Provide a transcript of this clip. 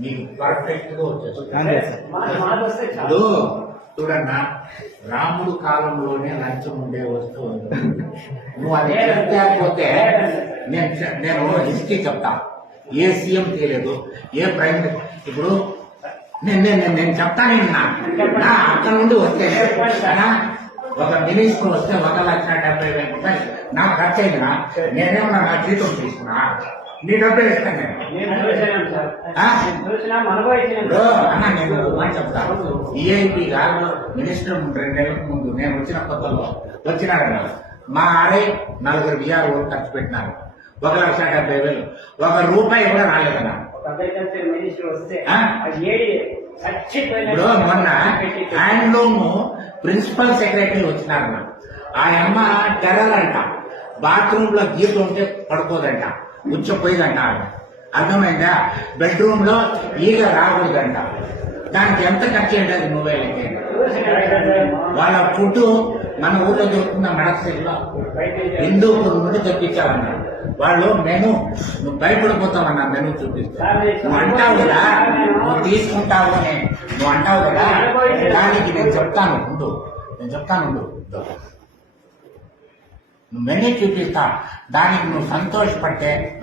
మీకు వచ్చేస్తుంది. ఇప్పుడు చూడన్నా రాముడు కాలంలోనే లంచం ఉండే వస్తువు నువ్వు అది చెప్పకపోతే నేను నేను హిస్టరీ చెప్తా. ఏ సీఎం చేయలేదు ఏ ప్రైమ్ ఇప్పుడు నేను నేను నేను- చెప్తాను నా అక్కడ నుండి వస్తే ఒక మినిస్టర్ వస్తే ఒక లక్ష డెబ్బై వేల రూపాయలు. నాకు ఖర్చు అయిందినా నేనేమన్నా నా జీతం తీసుకున్నా? నీ డబ్బే సార్. అన్న నేను మాట చెప్తాను ఈఐపీగా మినిస్టర్ రెండేళ్ళకు ముందు నేను వచ్చిన కొత్తలో వచ్చినాడు కదా. మా ఆడే నలుగురు బీఆర్ ఖర్చు పెట్టినారు. ఒక లక్ష డెబ్బై వేలు. ఒక రూపాయి కూడా రాలేదన్న ఇప్పుడు మొన్న హ్యాండ్లూమ్ ప్రిన్సిపల్ సెక్రటరీ వచ్చినారన్న ఆ అమ్మ టెర్రర్ అంట బాత్రూమ్లో గీత ఉంటే పడుకోదంట. ఉచ్చపోయిందంట అర్థమైందా? బెడ్రూమ్లో ఈగ రాకూడదంట. దానికి ఎంత ఖర్చు ఏంటది నువ్వే వాళ్ళ ఫుడ్ మన ఊళ్ళో దొరుకుతున్న మెడస్లో హిందూపూర్ నుండి తెప్పించామన్నారు వాళ్ళు మెను నువ్వు భయపడిపోతావన్న మెను చూపిస్తా. నువ్వు అంటావు కదా నువ్వు తీసుకుంటావు అని. నువ్వు అంటావు కదా దానికి నేను చెప్తాను ఉండు. నేను చెప్తాను ఉండు. నువ్వు మెను చూపిస్తా దానికి నువ్వు సంతోషపడితే